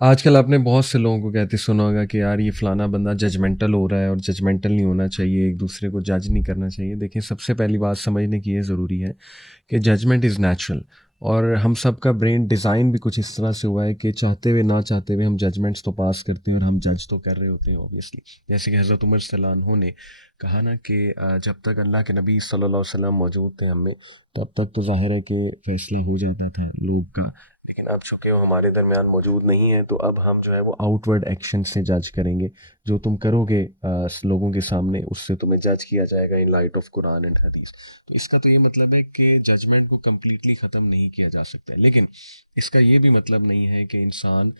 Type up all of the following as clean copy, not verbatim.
آج کل آپ نے بہت سے لوگوں کو کہتے سنا ہوگا کہ یار یہ فلانا بندہ ججمنٹل ہو رہا ہے، اور ججمنٹل نہیں ہونا چاہیے، ایک دوسرے کو جج نہیں کرنا چاہیے۔ دیکھیں، سب سے پہلی بات سمجھنے کی یہ ضروری ہے کہ ججمنٹ از نیچرل، اور ہم سب کا برین ڈیزائن بھی کچھ اس طرح سے ہوا ہے کہ چاہتے ہوئے نہ چاہتے ہوئے ہم ججمنٹس تو پاس کرتے ہیں، اور ہم جج تو کر رہے ہوتے ہیں اوبیسلی۔ جیسے کہ حضرت عمر صلی اللہ عنہ نے کہا نا کہ جب تک اللہ کے نبی صلی اللہ علیہ وسلم موجود تھے ہم میں، تب تک تو ظاہر ہے کہ فیصلہ ہو جاتا تھا لوگ کا، لیکن اب چونکہ وہ ہمارے درمیان موجود نہیں ہیں تو اب ہم جو ہے وہ آؤٹ ورڈ ایکشن سے جج کریں گے۔ جو تم کرو گے لوگوں کے سامنے، اس سے تمہیں جج کیا جائے گا in light of Quran and hadith. تو اس کا تو یہ مطلب ہے کہ ججمنٹ کو کمپلیٹلی ختم نہیں کیا جا سکتا ہے، لیکن اس کا یہ بھی مطلب نہیں ہے کہ انسان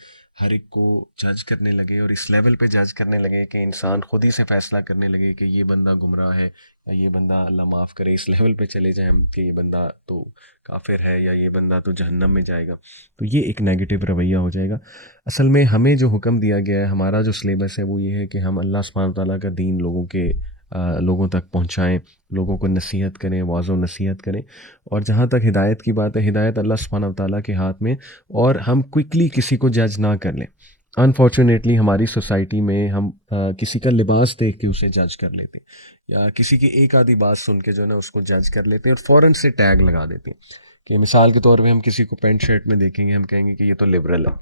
ہر ایک کو جج کرنے لگے، اور اس لیول پہ جج کرنے لگے کہ انسان خود ہی سے فیصلہ کرنے لگے کہ یہ بندہ گمراہ ہے، یا یہ بندہ اللہ معاف کرے، اس لیول پہ چلے جائیں ہم کہ یہ بندہ تو کافر ہے، یا یہ بندہ تو جہنم میں جائے گا۔ تو یہ ایک نیگیٹو رویہ ہو جائے گا۔ اصل میں ہمیں جو حکم دیا گیا ہے، ہمارا جو سلیبس ہے، وہ یہ ہے کہ ہم اللہ سبحانہ تعالیٰ کا دین لوگوں تک پہنچائیں، لوگوں کو نصیحت کریں، واعظ و نصیحت کریں۔ اور جہاں تک ہدایت کی بات ہے، ہدایت اللہ سبحانہ تعالیٰ کے ہاتھ میں، اور ہم کوئکلی کسی کو جج نہ کر لیں۔ انفارچونیٹلی ہماری سوسائٹی میں ہم کسی کا لباس دیکھ کے اسے جج کر لیتے ہیں، یا کسی کی ایک آدھی بات سن کے جو ہے نا اس کو جج کر لیتے ہیں، اور فوراً سے ٹیگ لگا دیتے ہیں۔ کہ مثال کے طور پہ ہم کسی کو پینٹ شرٹ میں دیکھیں گے، ہم کہیں گے کہ یہ تو لبرل ہے،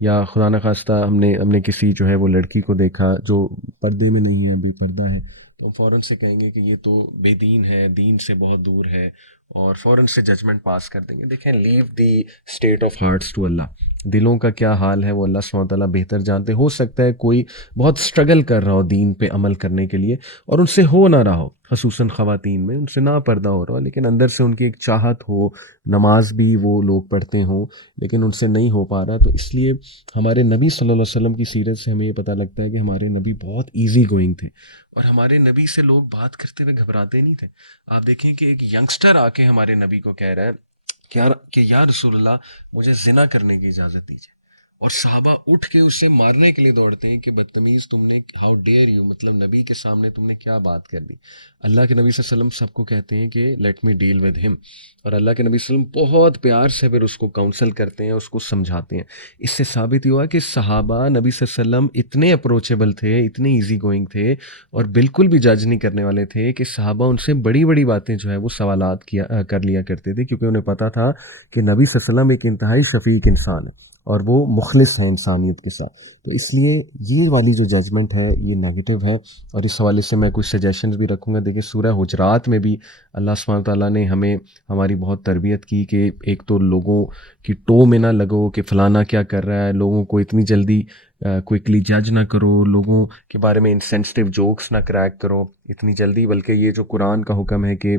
یا خدا نخواستہ ہم نے کسی جو ہے وہ لڑکی کو دیکھا جو پردے میں نہیں ہے، بے پردہ ہے، تو ہم فوراً سے کہیں گے کہ یہ تو بے دین ہے، دین سے بہت دور ہے، اور فوراً سے ججمنٹ پاس کر دیں گے۔ دیکھیں، leave the state of hearts to Allah, دلوں کا کیا حال ہے وہ اللہ سبحانہ وتعالیٰ بہتر جانتے۔ ہو سکتا ہے کوئی بہت اسٹرگل کر رہا ہو دین پہ عمل کرنے کے لیے، اور ان سے ہو نہ رہا ہو، خصوصاً خواتین میں ان سے نہ پردہ ہو رہا ہو، لیکن اندر سے ان کی ایک چاہت ہو، نماز بھی وہ لوگ پڑھتے ہوں، لیکن ان سے نہیں ہو پا رہا۔ تو اس لیے ہمارے نبی صلی اللہ علیہ وسلم کی سیرت سے ہمیں یہ پتہ لگتا ہے کہ ہمارے نبی بہت ایزی گوئنگ تھے، اور ہمارے نبی سے لوگ بات کرتے ہوئے گھبراتے نہیں تھے۔ آپ دیکھیں کہ ایک ینگسٹر آ کے ہمارے نبی کو کہہ رہا ہے کہ یا رسول اللہ، مجھے زنا کرنے کی اجازت دیجیے، اور صحابہ اٹھ کے اسے مارنے کے لیے دوڑتے ہیں کہ بدتمیز، تم نے ہاؤ ڈیئر یو، مطلب نبی کے سامنے تم نے کیا بات کر دی۔ اللہ کے نبی صلی اللہ علیہ وسلم سب کو کہتے ہیں کہ لیٹ می ڈیل ود ہم، اور اللہ کے نبی صلی اللہ علیہ وسلم بہت پیار سے پھر اس کو کاؤنسل کرتے ہیں، اس کو سمجھاتے ہیں۔ اس سے ثابت یہ ہوا کہ صحابہ نبی صلی اللہ علیہ وسلم اتنے اپروچیبل تھے، اتنے ایزی گوئنگ تھے، اور بالکل بھی جج نہیں کرنے والے تھے، کہ صحابہ ان سے بڑی بڑی باتیں جو ہے وہ سوالات کر لیا کرتے تھے، کیونکہ انہیں پتا تھا کہ نبی صلی اللہ علیہ وسلم ایک انتہائی شفیق انسان ہے، اور وہ مخلص ہیں انسانیت کے ساتھ۔ تو اس لیے یہ والی جو ججمنٹ ہے یہ نیگیٹو ہے، اور اس حوالے سے میں کچھ سجیشنز بھی رکھوں گا۔ دیکھیں، سورہ حجرات میں بھی اللہ سبحانہ تعالیٰ نے ہماری بہت تربیت کی کہ ایک تو لوگوں کی ٹو میں نہ لگو کہ فلانا کیا کر رہا ہے، لوگوں کو اتنی جلدی کوئکلی جج نہ کرو، لوگوں کے بارے میں انسینسٹیو جوکس نہ کریک کرو اتنی جلدی، بلکہ یہ جو قرآن کا حکم ہے کہ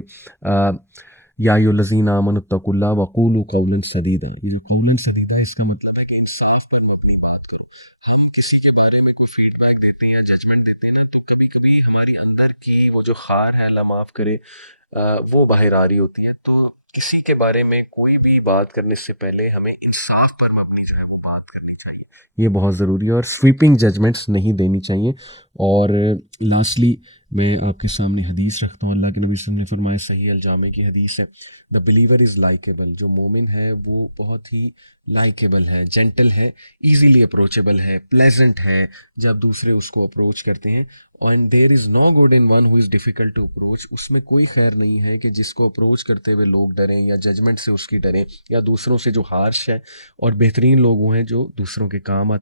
یا ایھا الذین آمنوا اتقوا اللہ وقولوا قولا سدیدا، یہ جو قولا سدیدا ہے اس کا مطلب ہے کہ انصاف پر مبنی بات کرو۔ ہم کسی کے بارے میں کوئی فیڈ بیک دیتے ہیں یا ججمنٹ دیتے ہیں نا، تو کبھی کبھی ہماری اندر کی وہ جو خار ہے، اللہ معاف کرے، وہ باہر آ رہی ہوتی ہے۔ تو کسی کے بارے میں کوئی بھی بات کرنے سے پہلے ہمیں انصاف پر مبنی جو ہے وہ بات کرنی چاہیے، یہ بہت ضروری ہے، اور سویپنگ ججمنٹس نہیں دینی چاہیے۔ اور لاسٹلی میں آپ کے سامنے حدیث رکھتا ہوں، اللہ کے نبی صلی اللہ علیہ وسلم نے فرمایا، صحیح الجامع کی حدیث ہے، دا بلیور از لائکیبل، جو مومن ہے وہ بہت ہی لائکیبل ہے، جینٹل ہے، ایزیلی اپروچیبل ہے، پلیزنٹ ہے جب دوسرے اس کو اپروچ کرتے ہیں۔ And there is no good in one who is difficult to approach, اس میں کوئی خیر نہیں ہے کہ جس کو اپروچ کرتے ہوئے لوگ ڈریں، یا ججمنٹ سے اس کی ڈریں، یا دوسروں سے جو ہارش ہے، اور بہترین لوگ وہ ہیں جو دوسروں کے کام آتے ہیں۔